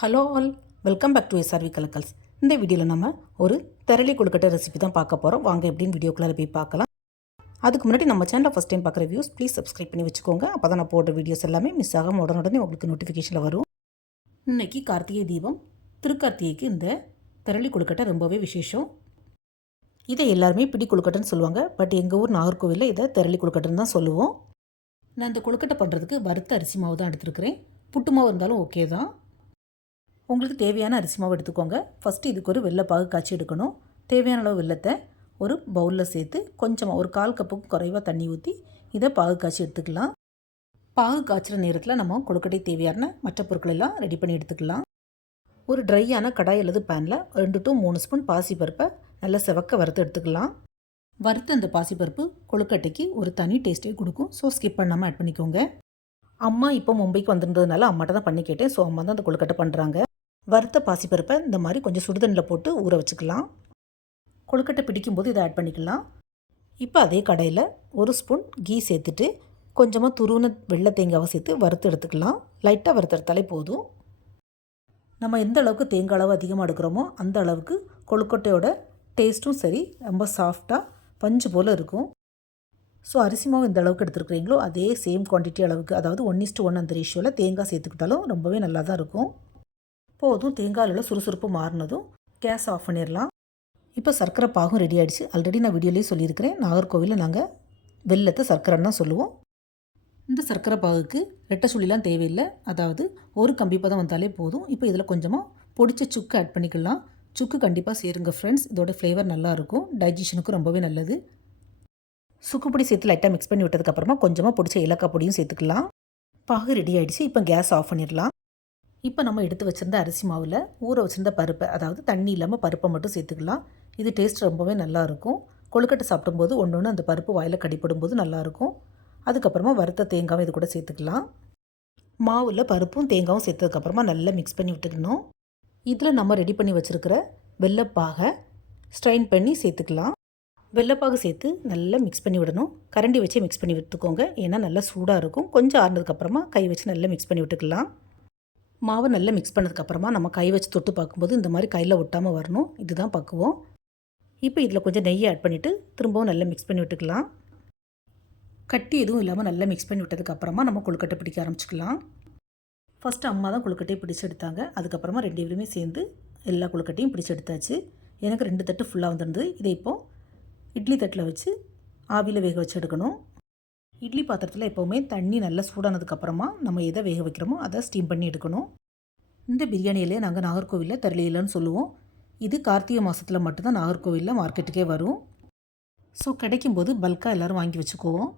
Hello all welcome back to SRV கலக்கல்ஸ் இந்த வீடியோவில் நம்ம ஒரு திரளி கொழுக்கட்டை ரெசிபி தான் பார்க்க போகிறோம் வாங்க எப்படின்னு வீடியோக்குள்ளே போய் பார்க்கலாம். அதுக்கு முன்னாடி நம்ம சேனலை ஃபஸ்ட் டைம் பார்க்குற வியூஸ் ப்ளீஸ் சப்ஸ்கிரைப் பண்ணி வச்சுக்கோங்க. அப்போ தான் நான் போடுற வீடியோஸ் எல்லாமே மிஸ் ஆகாம உடனுடனே உங்களுக்கு நோட்டிஃபிகேஷனில் வரும். இன்னைக்கு கார்த்திகை தீபம். திருக்கார்த்திகைக்கு இந்த திரளி கொழுக்கட்டை ரொம்பவே விசேஷம். இதை எல்லாருமே பிடி கொழுக்கட்டைன்னு சொல்லுவாங்க. பட் எங்கள் ஊர் நாகர்கோவிலில் இதை திரளி கொழுக்கட்டைன்னு தான் சொல்லுவோம். நான் இந்த கொழுக்கட்டை பண்ணுறதுக்கு வறுத்த அரிசி மாவு தான் எடுத்துருக்கிறேன். புட்டு மாவு இருந்தாலும் ஓகே தான். உங்களுக்கு தேவையான அரிசி மாவு எடுத்துக்கோங்க. ஃபஸ்ட்டு இதுக்கு ஒரு வெள்ளைப்பாகு காய்ச்சி எடுக்கணும். தேவையான அளவு வெள்ளத்தை ஒரு பவுலில் சேர்த்து கொஞ்சமாக ஒரு கால் கப்புக்கு குறைவாக தண்ணி ஊற்றி இதை பாகு காய்ச்சி எடுத்துக்கலாம். பாகு காய்ச்சிற நேரத்தில் நம்ம கொழுக்கட்டை தேவையான மற்ற பொருட்கள் எல்லாம் ரெடி பண்ணி எடுத்துக்கலாம். ஒரு ட்ரையான கடாய் அல்லது பேனில் ரெண்டு டு மூணு ஸ்பூன் பாசிப்பருப்பை நல்லா செவக்க வறுத்து எடுத்துக்கலாம். வறுத்த அந்த பாசிப்பருப்பு கொழுக்கட்டைக்கு ஒரு தனி டேஸ்ட்டே கொடுக்கும். ஸோ ஸ்கிப் பண்ணாமல் ஆட் பண்ணிக்கோங்க. அம்மா இப்போ மும்பைக்கு வந்திருந்ததுனால அம்மாட்ட தான் பண்ணி கேட்டேன். ஸோ அம்மா தான் அந்த கொழுக்கட்டை பண்ணுறாங்க வறுத்த பாசிப்பருப்பை இந்த மாதிரி கொஞ்சம் சுடுதண்ணில் போட்டு ஊற வச்சுக்கலாம். கொழுக்கட்டை பிடிக்கும்போது இதை ஆட் பண்ணிக்கலாம். இப்போ அதே கடையில் ஒரு ஸ்பூன் கீ சேர்த்துட்டு கொஞ்சமாக துருவின வெள்ளை தேங்காவை சேர்த்து வறுத்து எடுத்துக்கலாம். லைட்டாக வறுத்து எடுத்தாலே போதும். நம்ம எந்த அளவுக்கு தேங்காய் அளவு அதிகமாக எடுக்கிறோமோ அந்த அளவுக்கு கொழுக்கட்டையோட டேஸ்ட்டும் சரி ரொம்ப சாஃப்டாக பஞ்சு போல் இருக்கும். ஸோ அரிசி மாவு இந்த அளவுக்கு எடுத்துருக்குறீங்களோ அதே சேம் குவான்டிட்டி அளவுக்கு அதாவது ஒன் இஸ்ட்டு ஒன் அந்த ரேஷியோவில் தேங்காய் சேர்த்துக்கிட்டாலும் ரொம்பவே நல்லா தான் இருக்கும். போதும் தேங்காயில் சுறுசுறுப்பு மாறினதும் கேஸ் ஆஃப் பண்ணிடலாம் இப்போ சர்க்கரை பாகம் ரெடி ஆகிடுச்சு ஆல்ரெடி நான் வீடியோலேயே சொல்லியிருக்கிறேன். நாகர்கோவிலில் நாங்கள் வெள்ளத்தை சர்க்கரைன்னு தான் சொல்லுவோம். இந்த சர்க்கரை பாகுக்கு ரெட்டை சுள்ளிலாம் தேவையில்லை. அதாவது ஒரு கம்பி பதம் வந்தாலே போதும். இப்போ இதில் கொஞ்சமாக பொடிச்ச சுக்கு ஆட் பண்ணிக்கலாம். சுக்கு கண்டிப்பாக சேருங்க ஃப்ரெண்ட்ஸ் இதோட ஃப்ளேவர் நல்லாயிருக்கும் டைஜஷனுக்கும் ரொம்பவே நல்லது. சுக்கு பொடி சேர்த்து லைட்டாக மிக்ஸ் பண்ணி விட்டதுக்கப்புறமா கொஞ்சமாக பொடிச்ச ஏலக்காய் பொடியும் சேர்த்துக்கலாம். பாகு ரெடி ஆகிடுச்சு இப்போ கேஸ் ஆஃப் பண்ணிடலாம் இப்போ நம்ம எடுத்து வச்சுருந்த அரிசி மாவில் ஊற வச்சுருந்த பருப்பை அதாவது தண்ணி இல்லாமல் பருப்பை மட்டும் சேர்த்துக்கலாம். இது டேஸ்ட் ரொம்பவே நல்லாயிருக்கும் கொழுக்கட்டை சாப்பிடும்போது ஒன்று ஒன்று அந்த பருப்பு வாயில் கடிப்படும் போது நல்லாயிருக்கும் அதுக்கப்புறமா வறுத்த தேங்காவும் இது கூட சேர்த்துக்கலாம். மாவில் பருப்பும் தேங்காவும் சேர்த்ததுக்கப்புறமா நல்லா மிக்ஸ் பண்ணி விட்டுக்கணும். இதில் நம்ம ரெடி பண்ணி வச்சுருக்கிற வெள்ளைப்பாகை ஸ்ட்ரைன் பண்ணி சேர்த்துக்கலாம். வெள்ளைப்பாகு சேர்த்து நல்லா மிக்ஸ் பண்ணி விடணும். கரண்டி வச்சு மிக்ஸ் பண்ணி விட்டுக்கோங்க. ஏன்னா நல்லா சூடாக இருக்கும். கொஞ்சம் ஆறுனதுக்கப்புறமா கை வச்சு நல்லா மிக்ஸ் பண்ணி விட்டுக்கலாம். மாவை நல்லா மிக்ஸ் பண்ணதுக்கப்புறமா நம்ம கை வச்சு தொட்டு பார்க்கும்போது இந்த மாதிரி கையில் ஒட்டாமல் வரணும். இதுதான் பக்குவோம் இப்போ இதில் கொஞ்சம் நெய் ஆட் பண்ணிவிட்டு திரும்பவும் நல்லா மிக்ஸ் பண்ணி விட்டுக்கலாம். கட்டி எதுவும் இல்லாமல் நல்லா மிக்ஸ் பண்ணி விட்டதுக்கப்புறமா நம்ம கொழுக்கட்டை பிடிக்க ஆரம்பிச்சிக்கலாம். ஃபஸ்ட்டு அம்மா தான் கொழுக்கட்டையை பிடிச்சி எடுத்தாங்க. அதுக்கப்புறமா ரெண்டு பேருமே சேர்ந்து எல்லா கொழுக்கட்டையும் பிடிச்சி எடுத்தாச்சு. எனக்கு ரெண்டு தட்டு ஃபுல்லாக வந்துருந்தது. இதை இப்போது இட்லி தட்டில் வச்சு ஆவியில் வேக வச்சு எடுக்கணும். இட்லி பாத்திரத்தில் எப்போவுமே தண்ணி நல்லா சூடானதுக்கப்புறமா நம்ம எதை வேக வைக்கிறோமோ அதை ஸ்டீம் பண்ணி எடுக்கணும். இந்த பிரியாணியிலே நாங்கள் நாகர்கோவிலில் தெரியலன்னு சொல்லுவோம். இது கார்த்திகை மாதத்தில் மட்டும்தான் நாகர்கோவிலில் மார்க்கெட்டுக்கே வரும். ஸோ கிடைக்கும்போது பல்காக எல்லோரும் வாங்கி வச்சுக்குவோம்.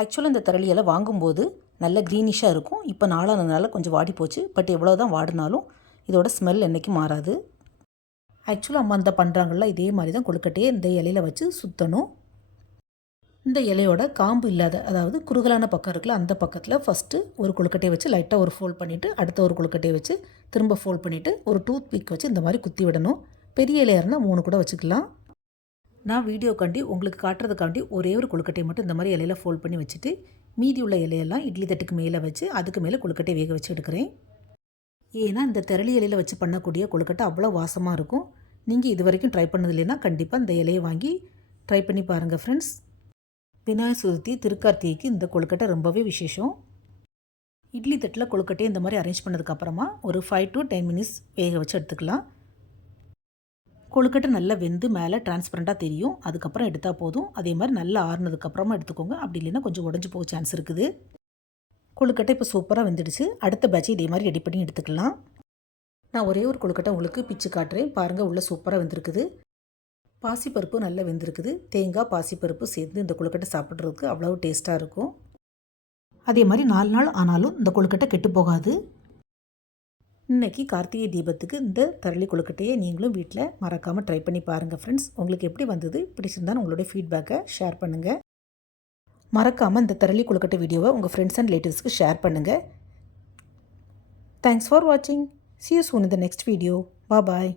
ஆக்சுவலாக இந்த தரளியெல்லாம் வாங்கும்போது நல்ல க்ரீனிஷாக இருக்கும். இப்போ நாளானதுனால கொஞ்சம் வாடி போச்சு. பட் எவ்வளோ தான் வாடினாலும் இதோட ஸ்மெல் என்றைக்கும் மாறாது. ஆக்சுவலாக அம்மா அந்த பண்ணுறாங்களா இதே மாதிரி தான் கொழுக்கட்டையே இந்த இலையில வச்சு சுற்றணும் இந்த இலையோட காம்பு இல்லாத அதாவது குறுகலான பக்கம் இருக்குல்ல அந்த பக்கத்தில் ஃபஸ்ட்டு ஒரு கொழுக்கட்டையை வச்சு லைட்டாக ஒரு ஃபோல்ட் பண்ணிவிட்டு அடுத்த ஒரு கொழுக்கட்டையை வச்சு திரும்ப ஃபோல்ட் பண்ணிவிட்டு ஒரு டூத் பிக் வச்சு இந்த மாதிரி குத்தி விடணும். பெரிய இலையாக இருந்தால் மூணு கூட வச்சுக்கலாம். நான் வீடியோக்காண்டி உங்களுக்கு காட்டுறதுக்காண்டி ஒரே ஒரு கொழுக்கட்டையை மட்டும் இந்த மாதிரி இலையில ஃபோல்ட் பண்ணி வச்சுட்டு மீதி உள்ள இலையெல்லாம் இட்லி தட்டுக்கு மேலே வச்சு அதுக்கு மேலே கொழுக்கட்டை வேக வச்சு எடுக்கிறேன். ஏன்னா இந்த திரளி இலையில் வச்சு பண்ணக்கூடிய கொழுக்கட்டை அவ்வளோ வாசமாக இருக்கும். நீங்கள் இது வரைக்கும் ட்ரை பண்ணது இல்லைன்னா கண்டிப்பாக இந்த இலையை வாங்கி ட்ரை பண்ணி பாருங்கள் ஃப்ரெண்ட்ஸ் விநாயகர் சதுர்த்தி திருக்கார்த்திகைக்கு இந்த கொழுக்கட்டை ரொம்பவே விசேஷம். இட்லி தட்டில் கொழுக்கட்டையை இந்த மாதிரி அரேஞ்ச் பண்ணதுக்கப்புறமா ஒரு ஃபைவ் டு டென் மினிட்ஸ் வேக வச்சு எடுத்துக்கலாம். கொழுக்கட்டை நல்லா வெந்து மேலே டிரான்ஸ்பரண்ட்டாக தெரியும். அதுக்கப்புறம் எடுத்தால் போதும். அதே மாதிரி நல்லா ஆறுனதுக்கப்புறமா எடுத்துக்கோங்க. அப்படி இல்லைன்னா கொஞ்சம் உடஞ்சி போக சான்ஸ் இருக்குது. கொழுக்கட்டை இப்போ சூப்பராக வெந்துடுச்சு. அடுத்த பேட்ச் இதே மாதிரி ரெடி பண்ணி எடுத்துக்கலாம். நான் ஒரே ஒரு கொழுக்கட்டை உங்களுக்கு பிச்சு காட்டுறேன். பாருங்கள் உள்ளே சூப்பராக வந்திருக்குது. பாசிப்பருப்பு நல்லா வெந்திருக்குது. தேங்காய் பாசிப்பருப்பு சேர்ந்து இந்த கொழுக்கட்டை சாப்பிட்றதுக்கு அவ்வளோ டேஸ்ட்டாக இருக்கும். அதே மாதிரி நாலு நாள் ஆனாலும் இந்த கொழுக்கட்டை கெட்டு போகாது. இன்றைக்கி கார்த்திகை தீபத்துக்கு இந்த தரளி கொழுக்கட்டையை நீங்களும் வீட்டில் மறக்காமல் ட்ரை பண்ணி பாருங்கள் ஃப்ரெண்ட்ஸ் உங்களுக்கு எப்படி வந்தது? பிடிச்சிருந்தாலும் உங்களுடைய ஃபீட்பேக்கை ஷேர் பண்ணுங்கள் மறக்காமல் இந்த தரளி கொழுக்கட்டை வீடியோவை உங்கள் ஃப்ரெண்ட்ஸ் அண்ட் ரிலேட்டிவ்ஸ்க்கு ஷேர் பண்ணுங்கள் தேங்க்ஸ் ஃபார் வாட்சிங் சி யூ சூன் இந்த நெக்ஸ்ட் வீடியோ பா பாய்